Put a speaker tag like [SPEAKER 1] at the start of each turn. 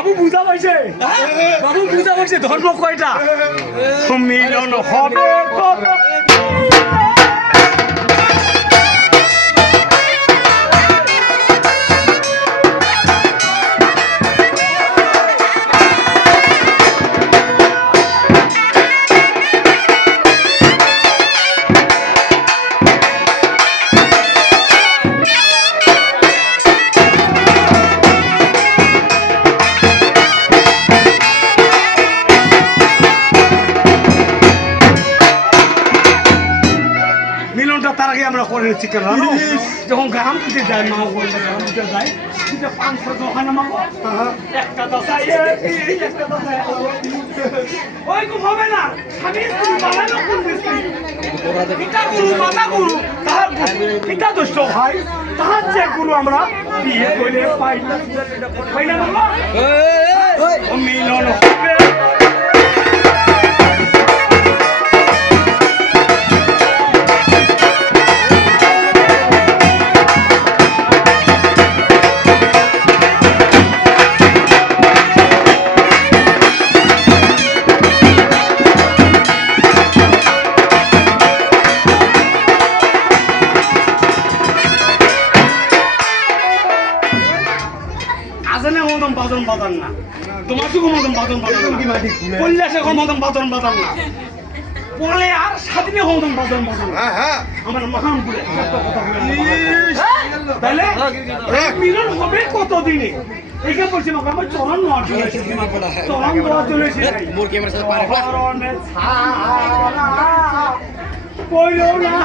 [SPEAKER 1] বাবু বুঝা পাইছে? বাবু বুঝা পাইছে ধর্ম কয়টা? মিলন হবে আমরা করে নিচ্ছি কেন? যখন গ্রাম দিতে যায় মা বললে গ্রাম দিতে একটা একটা ওই হবে না। বানানো কোন মিস্ত্রি পিতা গুরু মাতা গুরু তাহার পিতা দুষ্ট ভাই তাহার যে গুরু আমরা বিয়ে পাই না। পাই না মিলন মতন বাদন বাদান না। তোমার মতন বাদন বাদান না। মতন বাদন বাদান না। পরে আর স্বাধীনে বাদন বাদান আমার মহান বলে তাহলে মিলন হবে কত দিনে একে বলছি আমাকে আমার চরণ জন্য চরণ না। মহা